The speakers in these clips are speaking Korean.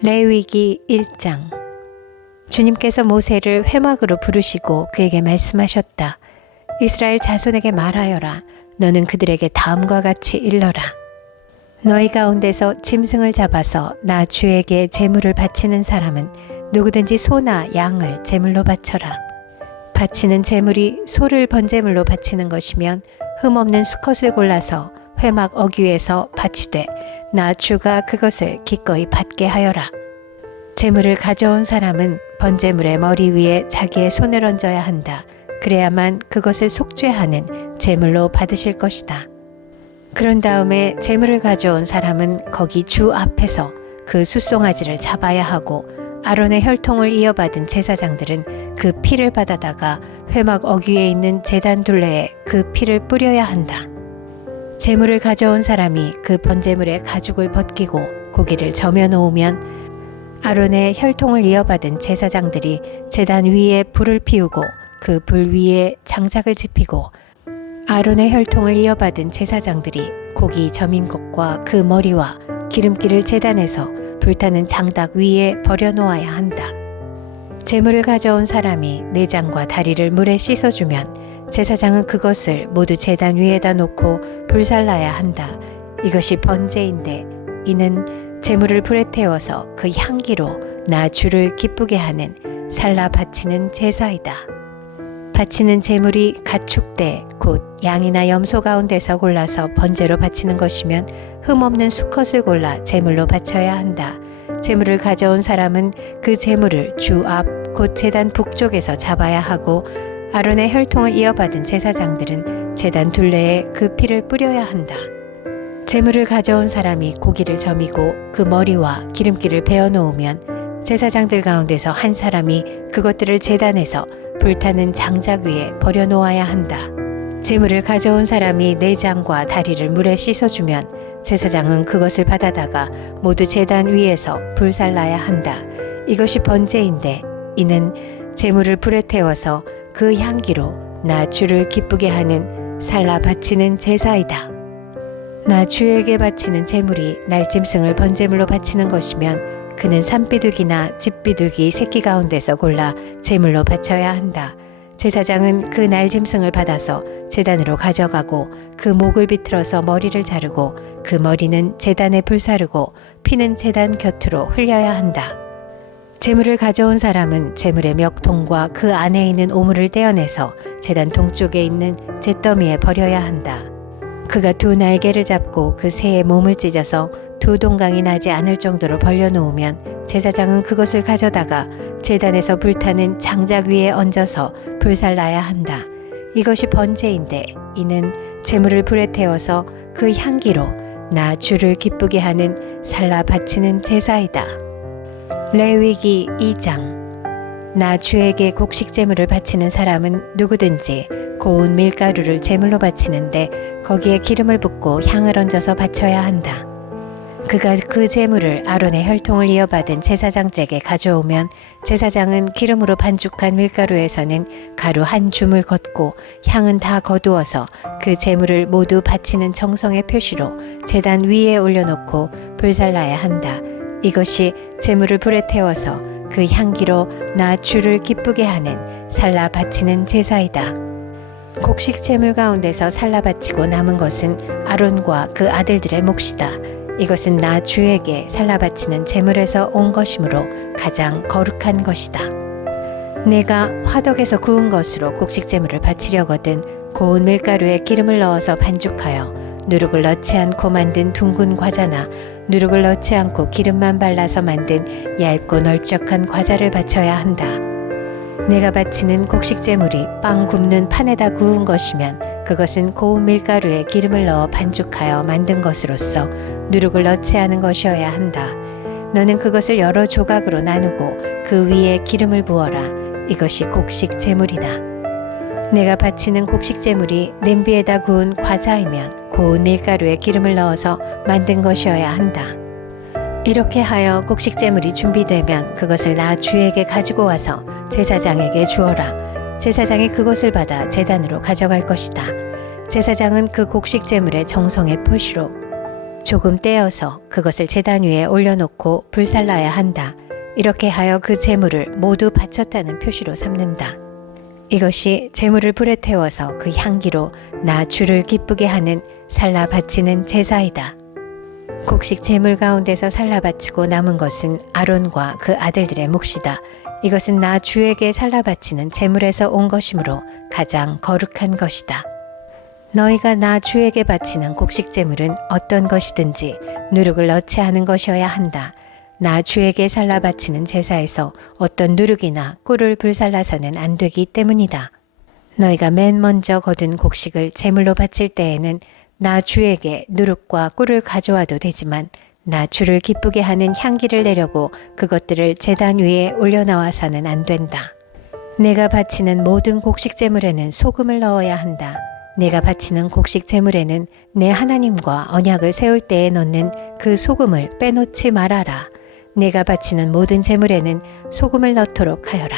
레위기 1장. 주님께서 모세를 회막으로 부르시고 그에게 말씀하셨다. 이스라엘 자손에게 말하여라. 너는 그들에게 다음과 같이 일러라. 너희 가운데서 짐승을 잡아서 나 주에게 제물을 바치는 사람은 누구든지 소나 양을 제물로 바쳐라. 바치는 제물이 소를 번제물로 바치는 것이면 흠없는 수컷을 골라서 회막 어귀에서 바치되 나 주가 그것을 기꺼이 받게 하여라. 제물을 가져온 사람은 번제물의 머리 위에 자기의 손을 얹어야 한다. 그래야만 그것을 속죄하는 제물로 받으실 것이다. 그런 다음에 제물을 가져온 사람은 거기 주 앞에서 그 숫송아지를 잡아야 하고 아론의 혈통을 이어받은 제사장들은 그 피를 받아다가 회막 어귀에 있는 제단 둘레에 그 피를 뿌려야 한다. 제물을 가져온 사람이 그 번제물의 가죽을 벗기고 고기를 저며 놓으면 아론의 혈통을 이어받은 제사장들이 제단 위에 불을 피우고 그 불 위에 장작을 지피고 아론의 혈통을 이어받은 제사장들이 고기 저민 것과 그 머리와 기름기를 제단에서 불타는 장닭 위에 버려놓아야 한다. 제물을 가져온 사람이 내장과 다리를 물에 씻어주면 제사장은 그것을 모두 제단 위에다 놓고 불살라야 한다. 이것이 번제인데 이는 제물을 불에 태워서 그 향기로 나 주를 기쁘게 하는 살라 바치는 제사이다. 바치는 제물이 가축대 곧 양이나 염소 가운데서 골라서 번제로 바치는 것이면 흠없는 수컷을 골라 제물로 바쳐야 한다. 제물을 가져온 사람은 그 제물을 주 앞 곧 제단 북쪽에서 잡아야 하고 아론의 혈통을 이어받은 제사장들은 제단 둘레에 그 피를 뿌려야 한다. 제물을 가져온 사람이 고기를 저미고 그 머리와 기름기를 베어 놓으면 제사장들 가운데서 한 사람이 그것들을 제단에서 불타는 장작 위에 버려 놓아야 한다. 제물을 가져온 사람이 내장과 다리를 물에 씻어주면 제사장은 그것을 받아다가 모두 제단 위에서 불살라야 한다. 이것이 번제인데 이는 제물을 불에 태워서 그 향기로 나 주를 기쁘게 하는 살라 바치는 제사이다. 나 주에게 바치는 제물이 날짐승을 번제물로 바치는 것이면 그는 산비둘기나 집비둘기 새끼 가운데서 골라 제물로 바쳐야 한다. 제사장은 그 날짐승을 받아서 제단으로 가져가고 그 목을 비틀어서 머리를 자르고 그 머리는 제단에 불사르고 피는 제단 곁으로 흘려야 한다. 제물을 가져온 사람은 제물의 멱통과 그 안에 있는 오물을 떼어내서 제단 동쪽에 있는 잿더미에 버려야 한다. 그가 두 날개를 잡고 그 새의 몸을 찢어서 두 동강이 나지 않을 정도로 벌려놓으면 제사장은 그것을 가져다가 제단에서 불타는 장작 위에 얹어서 불살라야 한다. 이것이 번제인데 이는 제물을 불에 태워서 그 향기로 나 주를 기쁘게 하는 살라 바치는 제사이다. 레위기 2장. 나 주에게 곡식 제물을 바치는 사람은 누구든지 고운 밀가루를 제물로 바치는데 거기에 기름을 붓고 향을 얹어서 바쳐야 한다. 그가 그 제물을 아론의 혈통을 이어받은 제사장들에게 가져오면 제사장은 기름으로 반죽한 밀가루에서는 가루 한 줌을 걷고 향은 다 거두어서 그 제물을 모두 바치는 정성의 표시로 제단 위에 올려놓고 불살라야 한다. 이것이 제물을 불에 태워서 그 향기로 나 주를 기쁘게 하는 살라 바치는 제사이다. 곡식 제물 가운데서 살라 바치고 남은 것은 아론과 그 아들들의 몫이다. 이것은 나 주에게 살라 바치는 제물에서 온 것이므로 가장 거룩한 것이다. 내가 화덕에서 구운 것으로 곡식 제물을 바치려거든 고운 밀가루에 기름을 넣어서 반죽하여 누룩을 넣지 않고 만든 둥근 과자나 누룩을 넣지 않고 기름만 발라서 만든 얇고 넓적한 과자를 바쳐야 한다. 내가 바치는 곡식 제물이 빵 굽는 판에다 구운 것이면 그것은 고운 밀가루에 기름을 넣어 반죽하여 만든 것으로서 누룩을 넣지 않은 것이어야 한다. 너는 그것을 여러 조각으로 나누고 그 위에 기름을 부어라. 이것이 곡식 제물이다. 내가 바치는 곡식 제물이 냄비에다 구운 과자이면 고운 밀가루에 기름을 넣어서 만든 것이어야 한다. 이렇게 하여 곡식 제물이 준비되면 그것을 나 주에게 가지고 와서 제사장에게 주어라. 제사장이 그것을 받아 제단으로 가져갈 것이다. 제사장은 그 곡식 제물의 정성의 표시로 조금 떼어서 그것을 제단 위에 올려놓고 불살라야 한다. 이렇게 하여 그 제물을 모두 바쳤다는 표시로 삼는다. 이것이 제물을 불에 태워서 그 향기로 나 주를 기쁘게 하는 살라 바치는 제사이다. 곡식 제물 가운데서 살라 바치고 남은 것은 아론과 그 아들들의 몫이다. 이것은 나 주에게 살라 바치는 제물에서 온 것이므로 가장 거룩한 것이다. 너희가 나 주에게 바치는 곡식 제물은 어떤 것이든지 누룩을 넣지 않은 것이어야 한다. 나 주에게 살라 바치는 제사에서 어떤 누룩이나 꿀을 불살라서는 안 되기 때문이다. 너희가 맨 먼저 거둔 곡식을 제물로 바칠 때에는 나 주에게 누룩과 꿀을 가져와도 되지만 나 주를 기쁘게 하는 향기를 내려고 그것들을 제단 위에 올려놓아서는 안 된다. 내가 바치는 모든 곡식 제물에는 소금을 넣어야 한다. 내가 바치는 곡식 제물에는 내 하나님과 언약을 세울 때에 넣는 그 소금을 빼놓지 말아라. 내가 바치는 모든 제물에는 소금을 넣도록 하여라.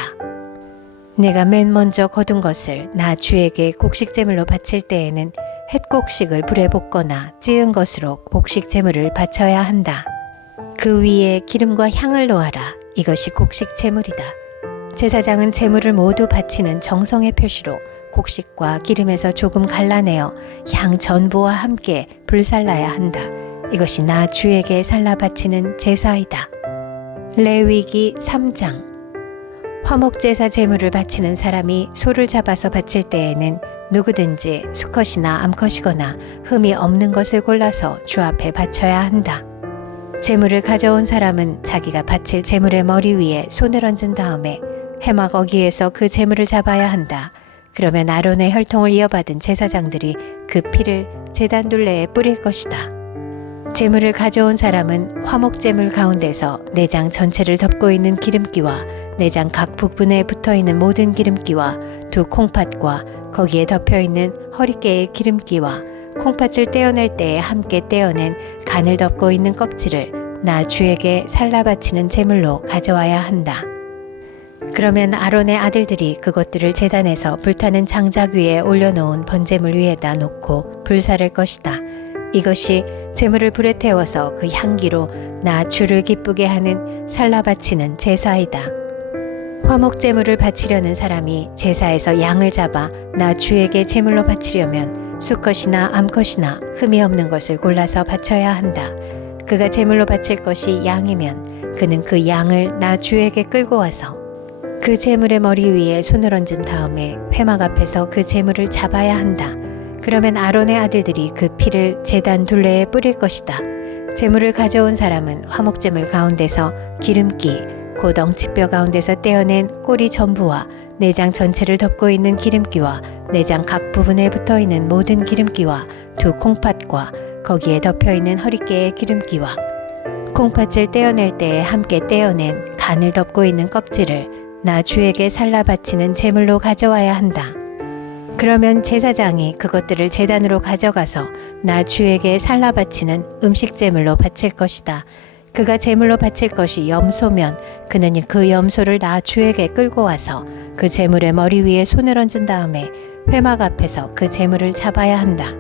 내가 맨 먼저 거둔 것을 나 주에게 곡식 제물로 바칠 때에는 햇곡식을 불에 볶거나 찌은 것으로 곡식 제물을 바쳐야 한다. 그 위에 기름과 향을 놓아라. 이것이 곡식 제물이다. 제사장은 제물을 모두 바치는 정성의 표시로 곡식과 기름에서 조금 갈라내어 향 전부와 함께 불살라야 한다. 이것이 나 주에게 살라 바치는 제사이다. 레위기 3장. 화목제사 제물을 바치는 사람이 소를 잡아서 바칠 때에는 누구든지 수컷이나 암컷이거나 흠이 없는 것을 골라서 주 앞에 바쳐야 한다. 제물을 가져온 사람은 자기가 바칠 제물의 머리 위에 손을 얹은 다음에 해막 어귀에서 그 제물을 잡아야 한다. 그러면 아론의 혈통을 이어받은 제사장들이 그 피를 제단 둘레에 뿌릴 것이다. 제물을 가져온 사람은 화목제물 가운데서 내장 전체를 덮고 있는 기름기와 내장 각 부분에 붙어있는 모든 기름기와 두 콩팥과 거기에 덮여있는 허리깨의 기름기와 콩팥을 떼어낼 때에 함께 떼어낸 간을 덮고 있는 껍질을 나 주에게 살라 바치는 제물로 가져와야 한다. 그러면 아론의 아들들이 그것들을 제단에서 불타는 장작 위에 올려놓은 번제물 위에다 놓고 불사를 것이다. 이것이 제물을 불에 태워서 그 향기로 나 주를 기쁘게 하는 살라 바치는 제사이다. 화목제물을 바치려는 사람이 제사에서 양을 잡아 나 주에게 제물로 바치려면 수컷이나 암컷이나 흠이 없는 것을 골라서 바쳐야 한다. 그가 제물로 바칠 것이 양이면 그는 그 양을 나 주에게 끌고 와서 그 제물의 머리 위에 손을 얹은 다음에 회막 앞에서 그 제물을 잡아야 한다. 그러면 아론의 아들들이 그 피를 제단 둘레에 뿌릴 것이다. 제물을 가져온 사람은 화목제물 가운데서 기름기, 곧 엉치뼈 가운데서 떼어낸 꼬리 전부와 내장 전체를 덮고 있는 기름기와 내장 각 부분에 붙어있는 모든 기름기와 두 콩팥과 거기에 덮여있는 허리깨의 기름기와 콩팥을 떼어낼 때에 함께 떼어낸 간을 덮고 있는 껍질을 나 주에게 살라 바치는 제물로 가져와야 한다. 그러면 제사장이 그것들을 제단으로 가져가서 나 주에게 살라 바치는 음식 제물로 바칠 것이다. 그가 제물로 바칠 것이 염소면 그는 그 염소를 나 주에게 끌고 와서 그 제물의 머리 위에 손을 얹은 다음에 회막 앞에서 그 제물을 잡아야 한다.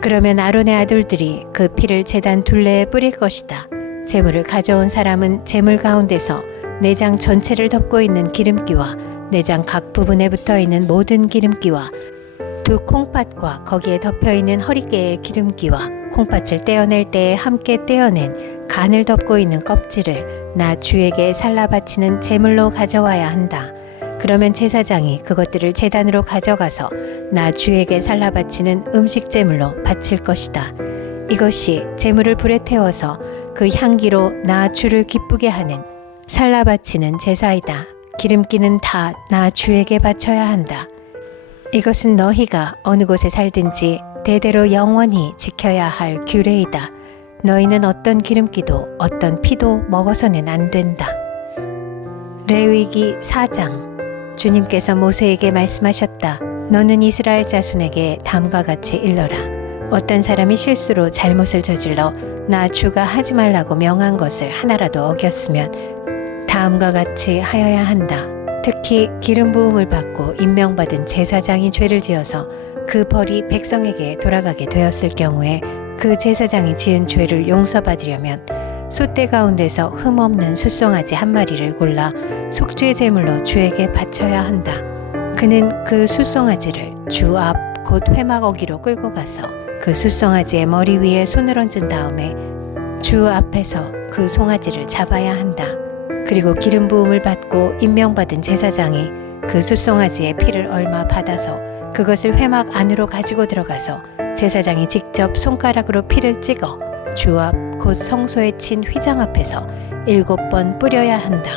그러면 아론의 아들들이 그 피를 제단 둘레에 뿌릴 것이다. 제물을 가져온 사람은 제물 가운데서 내장 전체를 덮고 있는 기름기와 내장 각 부분에 붙어있는 모든 기름기와 두 콩팥과 거기에 덮여있는 허리깨의 기름기와 콩팥을 떼어낼 때에 함께 떼어낸 간을 덮고 있는 껍질을 나 주에게 살라 바치는 제물로 가져와야 한다. 그러면 제사장이 그것들을 제단으로 가져가서 나 주에게 살라 바치는 음식 제물로 바칠 것이다. 이것이 제물을 불에 태워서 그 향기로 나 주를 기쁘게 하는 살라 바치는 제사이다. 기름기는 다 나 주에게 바쳐야 한다. 이것은 너희가 어느 곳에 살든지 대대로 영원히 지켜야 할 규례이다. 너희는 어떤 기름기도 어떤 피도 먹어서는 안 된다. 레위기 4장. 주님께서 모세에게 말씀하셨다. 너는 이스라엘 자손에게 다음과 같이 일러라. 어떤 사람이 실수로 잘못을 저질러 나 주가 하지 말라고 명한 것을 하나라도 어겼으면 다음과 같이 하여야 한다. 특히 기름 부음을 받고 임명받은 제사장이 죄를 지어서 그 벌이 백성에게 돌아가게 되었을 경우에 그 제사장이 지은 죄를 용서받으려면 숫대 가운데서 흠없는 숫송아지 한 마리를 골라 속죄 제물로 주에게 바쳐야 한다. 그는 그 숫송아지를 주 앞 곧 회막 어기로 끌고 가서 그 숫송아지의 머리 위에 손을 얹은 다음에 주 앞에서 그 송아지를 잡아야 한다. 그리고 기름 부음을 받고 임명받은 제사장이 그 숫송아지의 피를 얼마 받아서 그것을 회막 안으로 가지고 들어가서 제사장이 직접 손가락으로 피를 찍어 주 앞 곧 성소에 친 휘장 앞에서 7번 뿌려야 한다.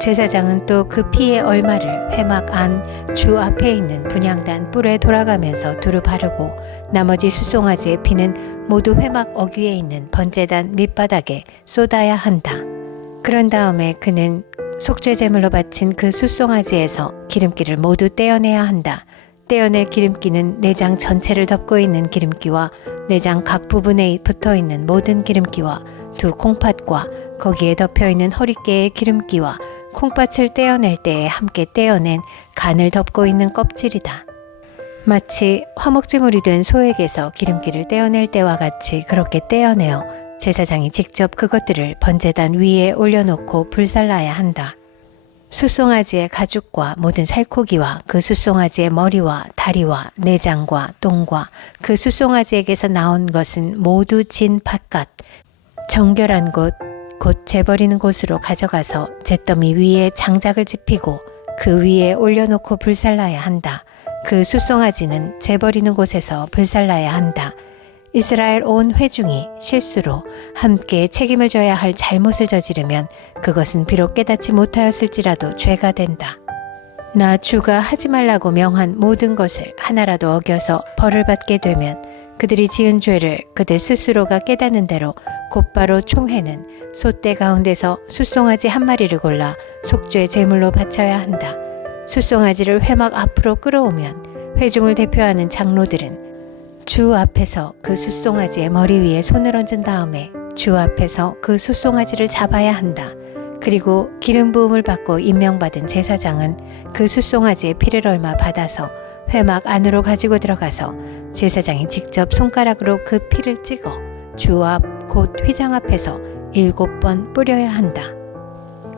제사장은 또 그 피의 얼마를 회막 안 주 앞에 있는 분향단 뿔에 돌아가면서 두루 바르고 나머지 숫송아지의 피는 모두 회막 어귀에 있는 번제단 밑바닥에 쏟아야 한다. 그런 다음에 그는 속죄 제물로 바친 그 숫송아지에서 기름기를 모두 떼어내야 한다. 떼어낼 기름기는 내장 전체를 덮고 있는 기름기와 내장 각 부분에 붙어 있는 모든 기름기와 두 콩팥과 거기에 덮여 있는 허리깨의 기름기와 콩팥을 떼어낼 때에 함께 떼어낸 간을 덮고 있는 껍질이다. 마치 화목제물이 된 소에게서 기름기를 떼어낼 때와 같이 그렇게 떼어내어 제사장이 직접 그것들을 번제단 위에 올려놓고 불살라야 한다. 숫송아지의 가죽과 모든 살코기와 그 숫송아지의 머리와 다리와 내장과 똥과 그 숫송아지에게서 나온 것은 모두 진 팥갓, 정결한 곳, 곧 재버리는 곳으로 가져가서 잿더미 위에 장작을 지피고 그 위에 올려놓고 불살라야 한다. 그 숫송아지는 재버리는 곳에서 불살라야 한다. 이스라엘 온 회중이 실수로 함께 책임을 져야 할 잘못을 저지르면 그것은 비록 깨닫지 못하였을지라도 죄가 된다. 나 주가 하지 말라고 명한 모든 것을 하나라도 어겨서 벌을 받게 되면 그들이 지은 죄를 그들 스스로가 깨닫는 대로 곧바로 총회는 숫대 가운데서 숫송아지 한 마리를 골라 속죄 제물로 바쳐야 한다. 숫송아지를 회막 앞으로 끌어오면 회중을 대표하는 장로들은 주 앞에서 그 숫송아지의 머리 위에 손을 얹은 다음에 주 앞에서 그 숫송아지를 잡아야 한다. 그리고 기름 부음을 받고 임명받은 제사장은 그 숫송아지의 피를 얼마 받아서 회막 안으로 가지고 들어가서 제사장이 직접 손가락으로 그 피를 찍어 주 앞 곧 휘장 앞에서 7번 뿌려야 한다.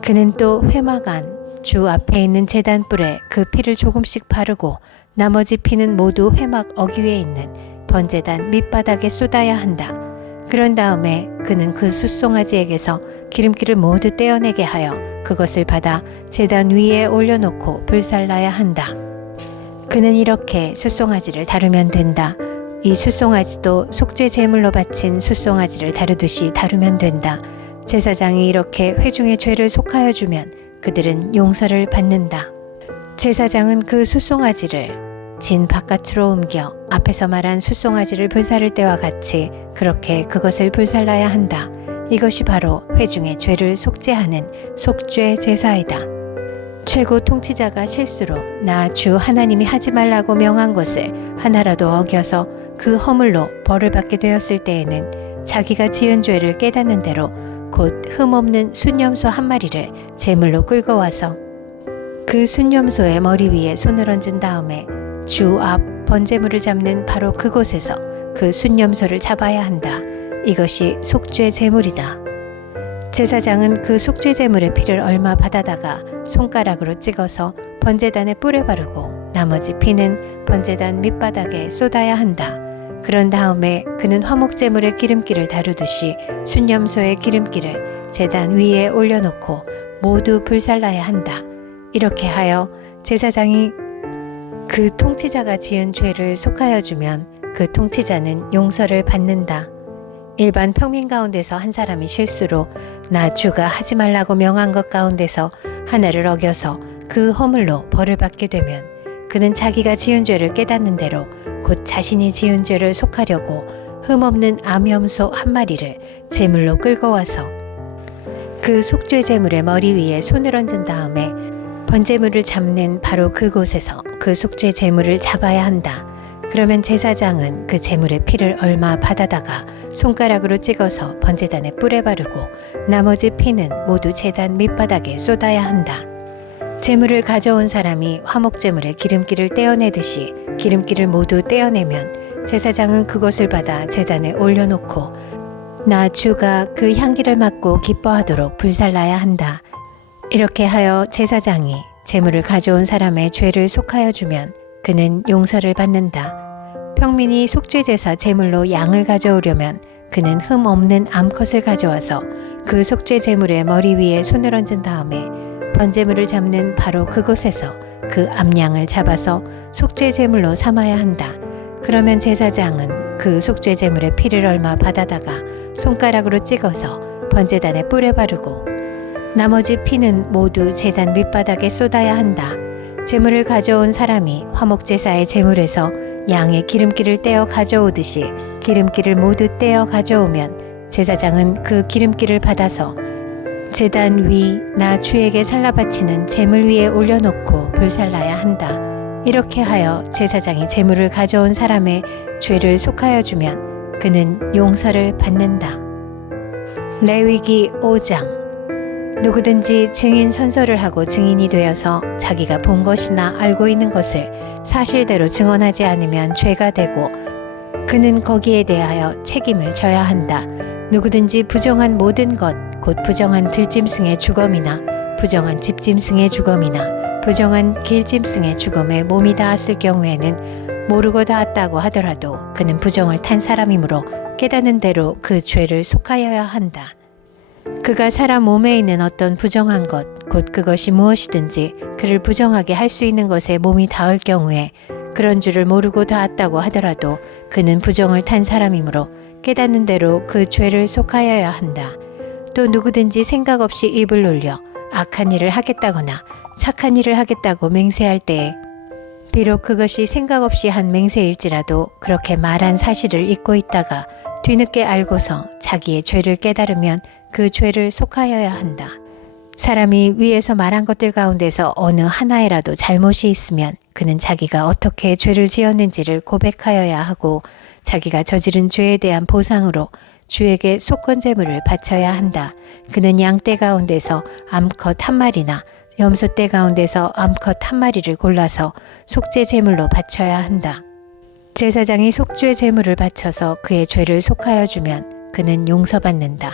그는 또 회막 안 주 앞에 있는 제단 뿔에 그 피를 조금씩 바르고 나머지 피는 모두 회막 어귀에 있는 번제단 밑바닥에 쏟아야 한다. 그런 다음에 그는 그 숫송아지에게서 기름기를 모두 떼어내게 하여 그것을 받아 제단 위에 올려놓고 불살라야 한다. 그는 이렇게 숫송아지를 다루면 된다. 이 숫송아지도 속죄 제물로 바친 숫송아지를 다루듯이 다루면 된다. 제사장이 이렇게 회중의 죄를 속하여 주면 그들은 용서를 받는다. 제사장은 그 숫송아지를 진 바깥으로 옮겨 앞에서 말한 숫송아지를 불사를 때와 같이 그렇게 그것을 불살라야 한다. 이것이 바로 회중의 죄를 속죄하는 속죄 제사이다. 최고 통치자가 실수로 나 주 하나님이 하지 말라고 명한 것을 하나라도 어겨서 그 허물로 벌을 받게 되었을 때에는 자기가 지은 죄를 깨닫는 대로 곧 흠없는 순염소 한 마리를 제물로 끌고 와서 그 순염소의 머리 위에 손을 얹은 다음에 주 앞 번제물을 잡는 바로 그곳에서 그 순염소를 잡아야 한다. 이것이 속죄 제물이다. 제사장은 그 속죄 제물의 피를 얼마 받아다가 손가락으로 찍어서 번제단에 뿔에 바르고 나머지 피는 번제단 밑바닥에 쏟아야 한다. 그런 다음에 그는 화목 제물의 기름기를 다루듯이 순염소의 기름기를 제단 위에 올려놓고 모두 불살라야 한다. 이렇게 하여 제사장이 그 통치자가 지은 죄를 속하여 주면 그 통치자는 용서를 받는다. 일반 평민 가운데서 한 사람이 실수로 나 주가 하지 말라고 명한 것 가운데서 하나를 어겨서 그 허물로 벌을 받게 되면 그는 자기가 지은 죄를 깨닫는 대로 곧 자신이 지은 죄를 속하려고 흠없는 암염소 한 마리를 제물로 끌고 와서 그 속죄 제물의 머리 위에 손을 얹은 다음에 번제물을 잡는 바로 그곳에서 그 속죄 제물을 잡아야 한다. 그러면 제사장은 그 제물의 피를 얼마 받아다가 손가락으로 찍어서 번제단에 뿔에 바르고 나머지 피는 모두 제단 밑바닥에 쏟아야 한다. 제물을 가져온 사람이 화목제물의 기름기를 떼어내듯이 기름기를 모두 떼어내면 제사장은 그것을 받아 제단에 올려놓고 나 주가 그 향기를 맡고 기뻐하도록 불살라야 한다. 이렇게 하여 제사장이 제물을 가져온 사람의 죄를 속하여 주면 그는 용서를 받는다. 평민이 속죄제사 제물로 양을 가져오려면 그는 흠 없는 암컷을 가져와서 그 속죄 제물의 머리 위에 손을 얹은 다음에 번제물을 잡는 바로 그곳에서 그 암양을 잡아서 속죄 제물로 삼아야 한다. 그러면 제사장은 그 속죄 제물의 피를 얼마 받아다가 손가락으로 찍어서 번제단에 뿌려 바르고 나머지 피는 모두 제단 밑바닥에 쏟아야 한다. 제물을 가져온 사람이 화목제사의 제물에서 양의 기름기를 떼어 가져오듯이 기름기를 모두 떼어 가져오면 제사장은 그 기름기를 받아서 제단 위 나 주에게 살라 바치는 제물 위에 올려놓고 불살라야 한다. 이렇게 하여 제사장이 제물을 가져온 사람의 죄를 속하여 주면 그는 용서를 받는다. 레위기 5장. 누구든지 증인 선서를 하고 증인이 되어서 자기가 본 것이나 알고 있는 것을 사실대로 증언하지 않으면 죄가 되고 그는 거기에 대하여 책임을 져야 한다. 누구든지 부정한 모든 것, 곧 부정한 들짐승의 주검이나 부정한 집짐승의 주검이나 부정한 길짐승의 주검에 몸이 닿았을 경우에는 모르고 닿았다고 하더라도 그는 부정을 탄 사람이므로 깨닫는 대로 그 죄를 속하여야 한다. 그가 사람 몸에 있는 어떤 부정한 것, 곧 그것이 무엇이든지 그를 부정하게 할 수 있는 것에 몸이 닿을 경우에 그런 줄을 모르고 닿았다고 하더라도 그는 부정을 탄 사람이므로 깨닫는 대로 그 죄를 속하여야 한다. 또 누구든지 생각 없이 입을 놀려 악한 일을 하겠다거나 착한 일을 하겠다고 맹세할 때에 비록 그것이 생각 없이 한 맹세일지라도 그렇게 말한 사실을 잊고 있다가 뒤늦게 알고서 자기의 죄를 깨달으면 그 죄를 속하여야 한다. 사람이 위에서 말한 것들 가운데서 어느 하나에라도 잘못이 있으면 그는 자기가 어떻게 죄를 지었는지를 고백하여야 하고 자기가 저지른 죄에 대한 보상으로 주에게 속건제물을 바쳐야 한다. 그는 양떼 가운데서 암컷 한 마리나 염소떼 가운데서 암컷 한 마리를 골라서 속죄 제물로 바쳐야 한다. 제사장이 속죄 제물을 바쳐서 그의 죄를 속하여 주면 그는 용서받는다.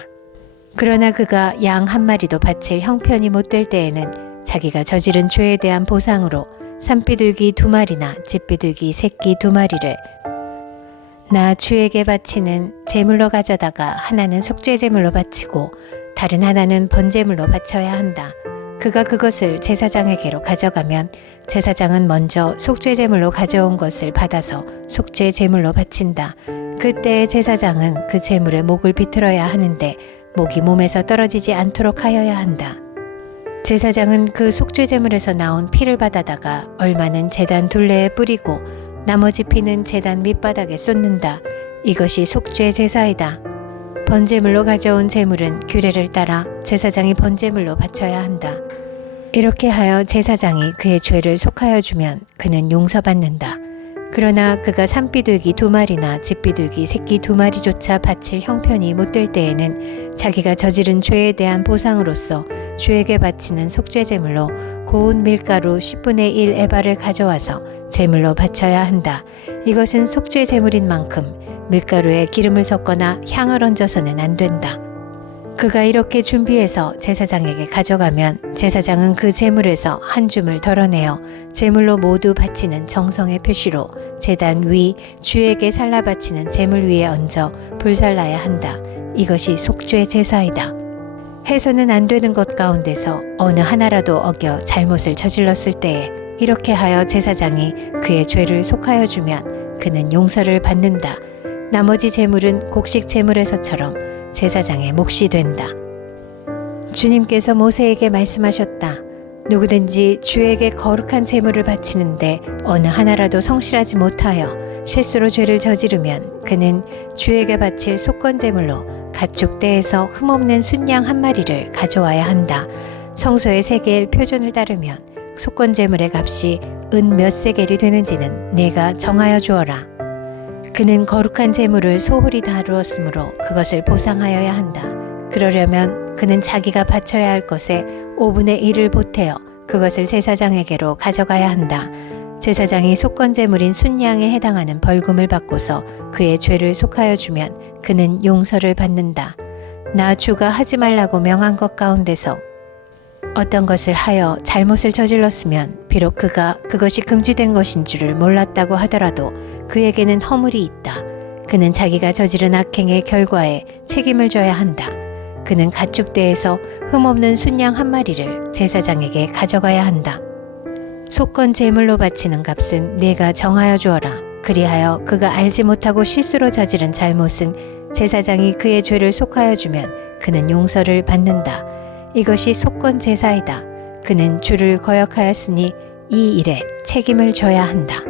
그러나 그가 양 한 마리도 바칠 형편이 못 될 때에는 자기가 저지른 죄에 대한 보상으로 산비둘기 2마리나 집비둘기 새끼 2마리를 나 주에게 바치는 제물로 가져다가 하나는 속죄 제물로 바치고 다른 하나는 번제물로 바쳐야 한다. 그가 그것을 제사장에게로 가져가면 제사장은 먼저 속죄 제물로 가져온 것을 받아서 속죄 제물로 바친다. 그때 제사장은 그 제물의 목을 비틀어야 하는데 목이 몸에서 떨어지지 않도록 하여야 한다. 제사장은 그 속죄 제물에서 나온 피를 받아다가 얼마는 제단 둘레에 뿌리고 나머지 피는 제단 밑바닥에 쏟는다. 이것이 속죄 제사이다. 번제물로 가져온 제물은 규례를 따라 제사장이 번제물로 바쳐야 한다. 이렇게 하여 제사장이 그의 죄를 속하여 주면 그는 용서받는다. 그러나 그가 산비둘기 2마리나 집비둘기 새끼 2마리조차 바칠 형편이 못 될 때에는 자기가 저지른 죄에 대한 보상으로서 주에게 바치는 속죄 제물로 고운 밀가루 10분의 1 에바를 가져와서 제물로 바쳐야 한다. 이것은 속죄 제물인 만큼 밀가루에 기름을 섞거나 향을 얹어서는 안 된다. 그가 이렇게 준비해서 제사장에게 가져가면 제사장은 그 제물에서 한 줌을 덜어내어 제물로 모두 바치는 정성의 표시로 제단 위 주에게 살라 바치는 제물 위에 얹어 불살라야 한다. 이것이 속죄 제사이다. 해서는 안 되는 것 가운데서 어느 하나라도 어겨 잘못을 저질렀을 때에 이렇게 하여 제사장이 그의 죄를 속하여 주면 그는 용서를 받는다. 나머지 제물은 곡식 제물에서처럼 제사장의 몫이 된다. 주님께서 모세에게 말씀하셨다. 누구든지 주에게 거룩한 제물을 바치는데 어느 하나라도 성실하지 못하여 실수로 죄를 저지르면 그는 주에게 바칠 속건 제물로 가축 떼에서 흠없는 순양 한 마리를 가져와야 한다. 성소의 세겔 표준을 따르면 속건 제물의 값이 은 몇 세겔이 되는지는 내가 정하여 주어라. 그는 거룩한 제물을 소홀히 다루었으므로 그것을 보상하여야 한다. 그러려면 그는 자기가 바쳐야 할 것에 5분의 1을 보태어 그것을 제사장에게로 가져가야 한다. 제사장이 속건제물인 순양에 해당하는 벌금을 받고서 그의 죄를 속하여 주면 그는 용서를 받는다. 나 주가 하지 말라고 명한 것 가운데서 어떤 것을 하여 잘못을 저질렀으면 비록 그가 그것이 금지된 것인 줄을 몰랐다고 하더라도 그에게는 허물이 있다. 그는 자기가 저지른 악행의 결과에 책임을 져야 한다. 그는 가축대에서 흠없는 순양 한 마리를 제사장에게 가져가야 한다. 속건 제물로 바치는 값은 네가 정하여 주어라. 그리하여 그가 알지 못하고 실수로 저지른 잘못은 제사장이 그의 죄를 속하여 주면 그는 용서를 받는다. 이것이 속건 제사이다. 그는 주를 거역하였으니 이 일에 책임을 져야 한다.